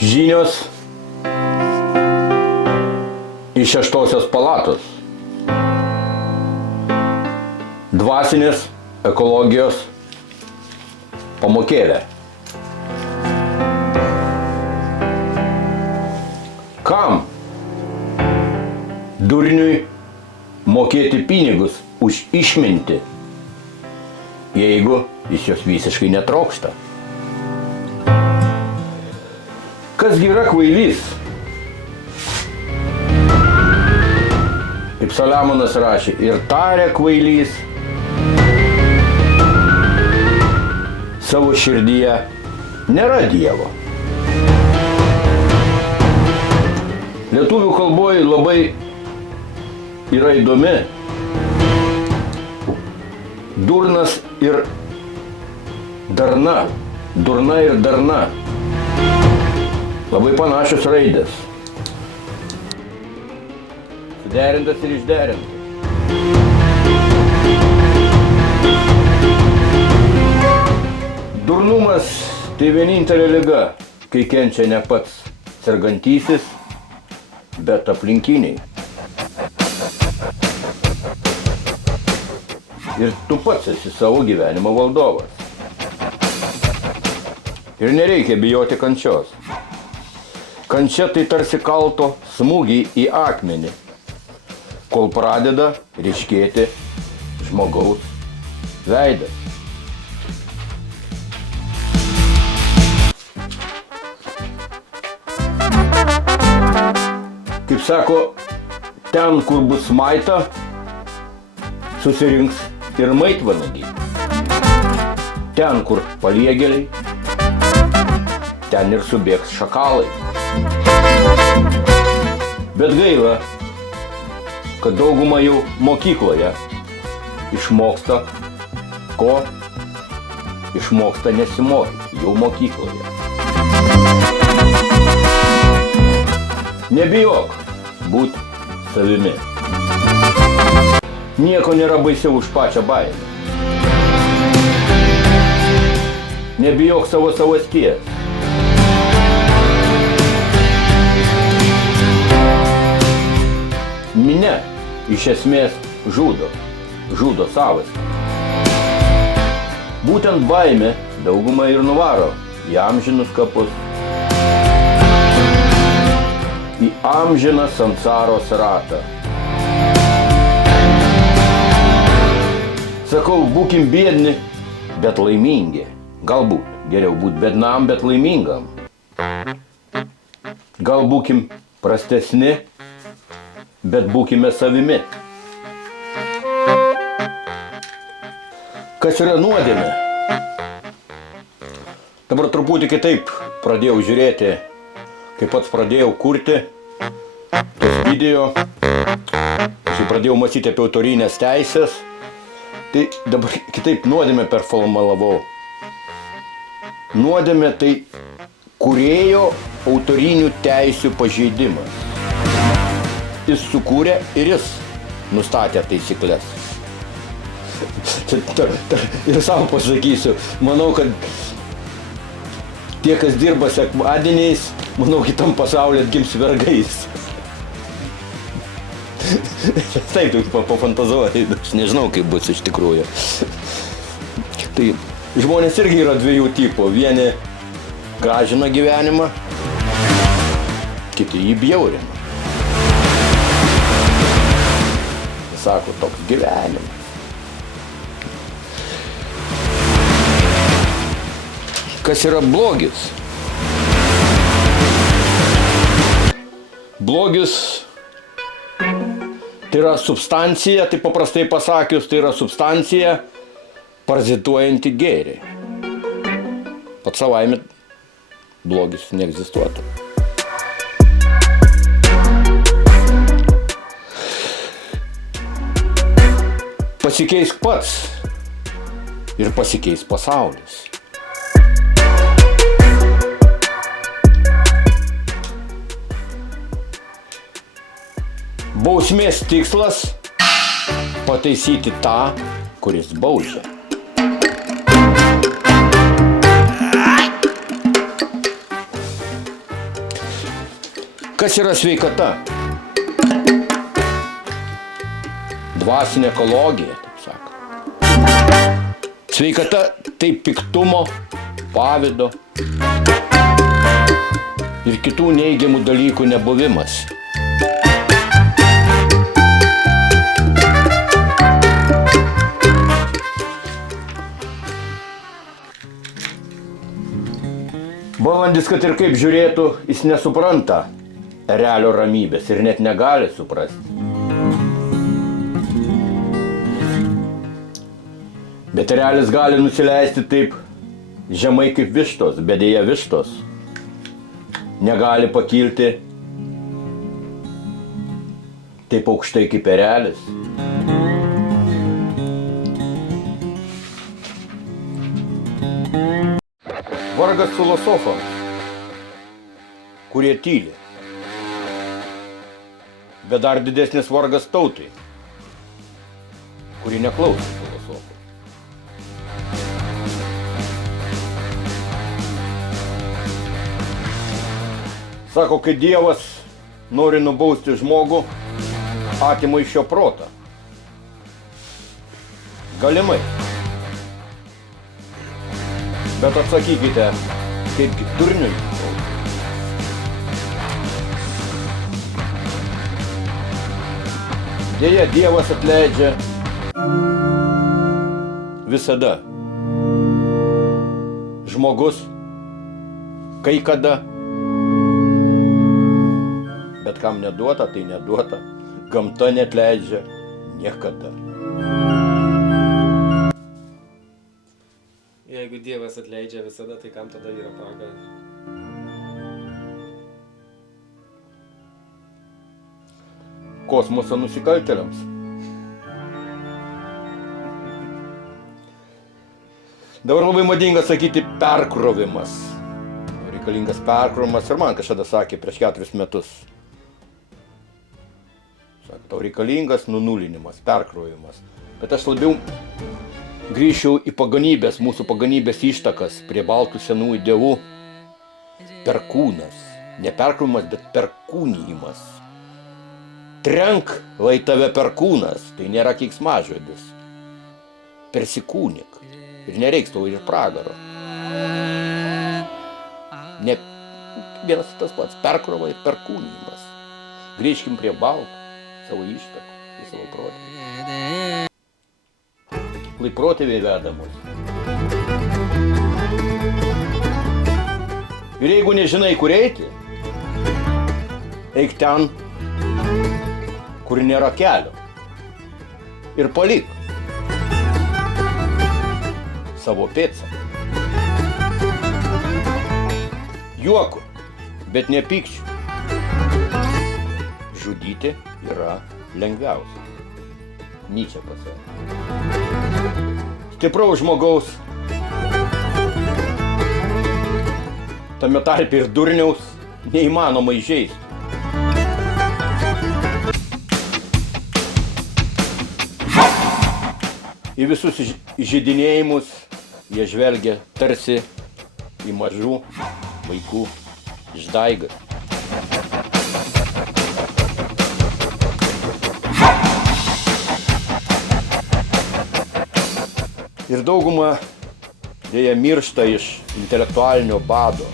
Žinios iš 6 palatos. Dvasinės ekologijos pamokėlė. Kam durniui mokėti pinigus už išmintį, jeigu jis jos visiškai netrokšta? Kasgi yra kvailys? Kaip Saliamonas rašė, ir tarė kvailys savo širdyje nėra Dievo. Lietuvių kalboje labai yra įdomi durnas ir darna. Durna ir darna. Labai panašios raidės. Suderintas ir išderintas. Durnumas tai vienintelė liga, kai kenčia ne pats sergantysis, bet aplinkiniai. Ir tu pats esi savo gyvenimo valdovas. Ir nereikia bijoti kančios. Kančia tai tarsi kalto smūgį į akmenį, kol pradeda ryškėti žmogaus veidas. Kaip sako, ten, kur bus maita, susirinks ir maitvanagiai. Ten, kur paliegėliai, ten ir subėgs šakalai. Bet gaila, kad dauguma jau mokykloje išmoksta, ko išmoksta nesimokyti jau mokykloje. Nebijok būt savimi. Nieko nėra baisiau už pačią baimę. Nebijok savo savasties. Minia iš esmės žudo savastį. Būtent baimė daugumą ir nuvaro į amžinus kapus, į amžiną sansaros ratą. Sakau, būkim biedni, bet laimingi. Galbūt geriau būt biednam, bet laimingam. Gal būkim prastesni, bet būkime savimi. Kas yra nuodėmė? Dabar truputį kitaip pradėjau žiūrėti, kai pats pradėjau kurti tos video, kai pradėjau mąstyti apie autorinės teisės, tai dabar kitaip nuodėmę performulavau. Nuodėmė tai kūrėjo autorinių teisių pažeidimas. Jis sukūrė ir jis nustatė taisyklės. Ir savo pasakysiu, manau, kad tie, kas dirba sekmadieniais, manau, kitam pasaulyje atgims vergais. Taip, pafantazuoju, aš nežinau, kaip bus iš tikrųjų. Tai žmonės irgi yra dviejų tipų. Vieni gražina gyvenimą, kiti jį bjaurina. Sako, toks gyvenimas. Kas yra blogis? Blogis tai yra substancija, tai paprastai pasakius, tai yra substancija parazituojanti gėrį. Pats savaime blogis neegzistuotų. Pasikeisk pats ir pasikeis pasaulis. Bausmės tikslas – pataisyti tą, kuris baudžia. Kas yra sveikata? Dvasinė ekologija, taip sako. Sveikata tai piktumo, pavydo ir kitų neigiamų dalykų nebuvimas. Balandis, kad ir kaip žiūrėtų, jis nesupranta erelio ramybės ir net negali suprasti. Bet erelis gali nusileisti taip žemai kaip vištos, bet deja vištos negali pakilti taip aukštai kaip erelis. Vargas filosofams, kurie tyli, bet dar didesnis vargas tautai, kuri neklauso filosofų. Sako, kai Dievas nori nubausti žmogų, atima iš jo protą. Galimai. Bet atsakykite, kaipgi durniui. Deja, Dievas atleidžia visada. Žmogus kai kada. Bet kam neduota, tai neduota. Gamta neatleidžia niekada. Jeigu Dievas atleidžia visada, tai kam tada yra pragaras? Kosmoso nusikaltėliams. Dabar labai madinga sakyti perkrovimas. Reikalingas perkrovimas ir man kažkada sakė prieš 4 metus. Sako, tau reikalingas nunulinimas, perkrovimas. Bet aš labiau grįžčiau į pagonybės, mūsų pagonybės ištakas, prie baltų senųjų dievų. Perkūnas. Ne perkrovimas, bet perkūnijimas. Trenk, lai tave perkūnas, tai nėra keiksmažodis. Persikūnik. Ir nereiks tau ir pragaro. Ne vienas tas pats. Perkrova ir perkūnijimas. Grįžkim prie baltų, savo ištakų, į savo protėvių. Lai protėviai veda mus. Ir jeigu nežinai, kur eiti, eik ten, kur nėra kelio. Ir palik savo pėdsaką. Juoku, bet ne pykčiu. Žudyti yra lengviausia. Nyčė pasakė. Stipraus žmogaus, tame tarpe ir durniaus, neįmanoma įžeisti. Į visus įžeidinėjimus jie žvelgia tarsi į mažų vaikų išdaigą. Ir dauguma dėja miršta iš intelektualinio bado.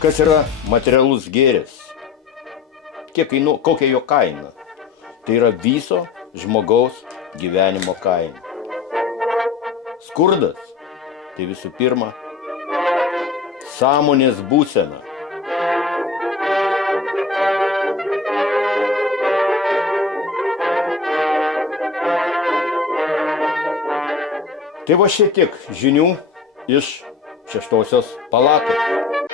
Kas yra materialus gėris? Kokia jo kaina? Tai yra viso žmogaus gyvenimo kaina. Skurdas tai visų pirma sąmonės būsena. Tai va šiek tiek žinių iš 6-osios palatos.